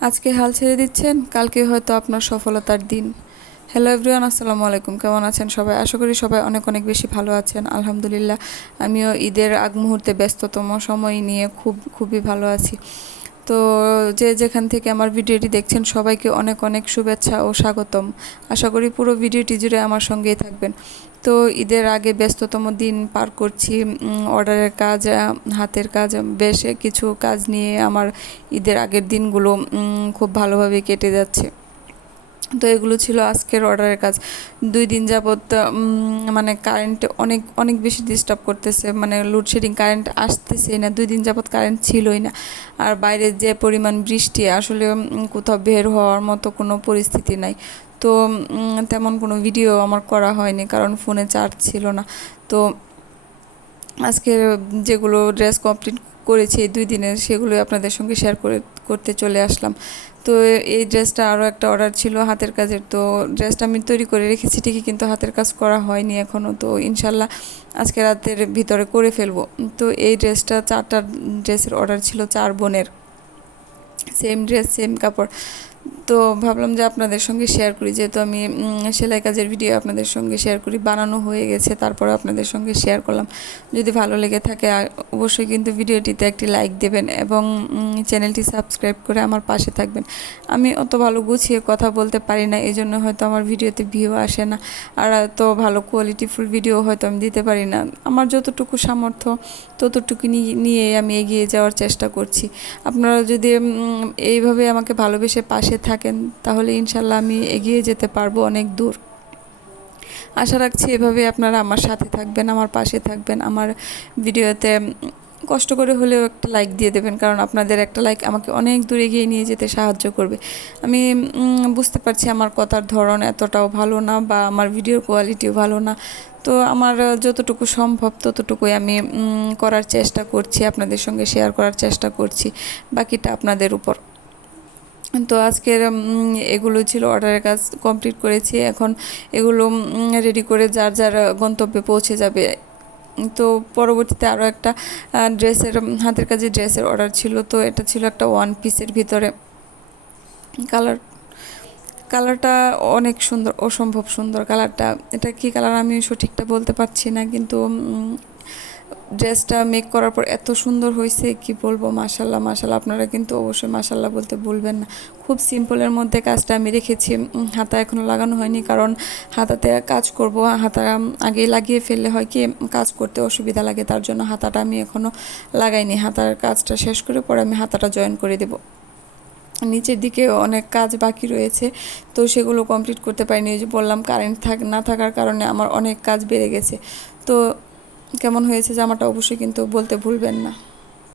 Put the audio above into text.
আজকে হাল ছেড়ে দিচ্ছেন, কালকে হয়তো আপনার সফলতার দিন। হ্যালো এভরিওয়ান, আসসালামু আলাইকুম। কেমন আছেন সবাই? আশা করি সবাই অনেক অনেক বেশি ভালো আছেন। আলহামদুলিল্লাহ, আমিও ঈদের আগ মুহূর্তে ব্যস্ততম সময় নিয়ে খুবই ভালো আছি। তো যে যেখান থেকে আমার ভিডিওটি দেখছেন সবাইকে অনেক অনেক শুভেচ্ছা ও স্বাগতম। আশা করি পুরো ভিডিওটি জুড়ে আমার সঙ্গেই থাকবেন। তো ঈদের আগে ব্যস্ততম দিন পার করছি। অর্ডারের কাজ, হাতের কাজ, বেশ কিছু কাজ নিয়ে আমার ঈদের আগের দিনগুলো খুব ভালোভাবে কেটে যাচ্ছে। তো এগুলো ছিল আজকের অর্ডারের কাজ। 2 দিন যাবৎ মানে কারেন্ট অনেক অনেক বেশি ডিস্টার্ব করতেছে, মানে লোডশেডিং, কারেন্ট আসতেছেই না। 2 দিন যাবৎ কারেন্ট ছিলই না। আর বাইরে যে পরিমাণ বৃষ্টি, আসলে কোথাও বের হওয়ার মতো কোনো পরিস্থিতি নাই। তো তেমন কোনো ভিডিও আমার করা হয়নি, কারণ ফোনে চার্জ ছিল না। তো আজকে যেগুলো ড্রেস কমপ্লিট করেছি এই 2 দিনের, সেগুলোই আপনাদের সঙ্গে শেয়ার করতে চলে আসলাম। তো এই ড্রেসটা আরও একটা অর্ডার ছিল হাতের কাজের। তো ড্রেসটা আমি তৈরি করে রেখেছি ঠিকই, কিন্তু হাতের কাজ করা হয়নি এখনও। তো ইনশাল্লাহ আজকে রাতের ভিতরে করে ফেলবো। তো এই ড্রেসটা 4টা ড্রেসের অর্ডার ছিল, 4 বোনের, সেম ড্রেস সেম কাপড়। তো ভাবলাম যে আপনাদের সঙ্গে শেয়ার করি, যেহেতু আমি সেলাই কাজের ভিডিও আপনাদের সঙ্গে শেয়ার করি, বানানো হয়ে গেছে, তারপরে আপনাদের সঙ্গে শেয়ার করলাম। যদি ভালো লেগে থাকে অবশ্যই কিন্তু ভিডিওটিতে একটি লাইক দেবেন এবং চ্যানেলটি সাবস্ক্রাইব করে আমার পাশে থাকবেন। আমি অত ভালো গুছিয়ে কথা বলতে পারি না, এই জন্য হয়তো আমার ভিডিওতে ভিউ আসে না, আর এত ভালো কোয়ালিটিফুল ভিডিও হয়তো আমি দিতে পারি না। আমার যতটুকু সামর্থ্য ততটুকু নিয়ে আমি এগিয়ে যাওয়ার চেষ্টা করছি। আপনারা যদি এইভাবে আমাকে ভালোবেসে পাশে থাকেন, তাহলে ইনশাল্লাহ আমি এগিয়ে যেতে পারবো অনেক দূর। আশা রাখছি এভাবে আপনারা আমার সাথে থাকবেন, আমার পাশে থাকবেন। আমার ভিডিওতে কষ্ট করে হলেও একটা লাইক দিয়ে দেবেন, কারণ আপনাদের একটা লাইক আমাকে অনেক দূর এগিয়ে নিয়ে যেতে সাহায্য করবে। আমি বুঝতে পারছি আমার কথার ধরন এতটাও ভালো না, বা আমার ভিডিওর কোয়ালিটিও ভালো না। তো আমার যতটুকু সম্ভব ততটুকুই আমি করার চেষ্টা করছি, আপনাদের সঙ্গে শেয়ার করার চেষ্টা করছি, বাকিটা আপনাদের উপর। তো আজকের এগুলো ছিল অর্ডারের কাজ, কমপ্লিট করেছি। এখন এগুলো রেডি করে যার যার গন্তব্যে পৌঁছে যাবে। তো পরবর্তীতে আরও একটা ড্রেসের, হাতের কাজে ড্রেসের অর্ডার ছিল। তো এটা ছিল একটা 1 পিসের ভিতরে। কালার কালারটা অনেক সুন্দর, অসম্ভব সুন্দর কালারটা। এটা কি কালার আমি সঠিকটা বলতে পারছি না, কিন্তু ড্রেসটা মেক করার পর এত সুন্দর হয়েছে, কি বলবো, মাশাল্লাহ মাশাল্লাহ। আপনারা কিন্তু অবশ্যই মাশাল্লাহ বলতে ভুলবেন না। খুব সিম্পলের মধ্যে কাজটা আমি রেখেছি। হাতা এখনও লাগানো হয়নি, কারণ হাতাতে কাজ করব, হাতা আগে লাগিয়ে ফেললে হয় কি কাজ করতে অসুবিধা লাগে, তার জন্য হাতাটা আমি এখনও লাগাইনি। হাতার কাজটা শেষ করে পরে আমি হাতাটা জয়েন করে দেব। নিচের দিকে অনেক কাজ বাকি রয়েছে, তো সেগুলো কমপ্লিট করতে পারিনি। যে বললাম, কারেন্ট না থাকার কারণে আমার অনেক কাজ বেড়ে গেছে। তো কেমন হয়েছে জামাটা অবশ্যই কিন্তু বলতে ভুলবেন না।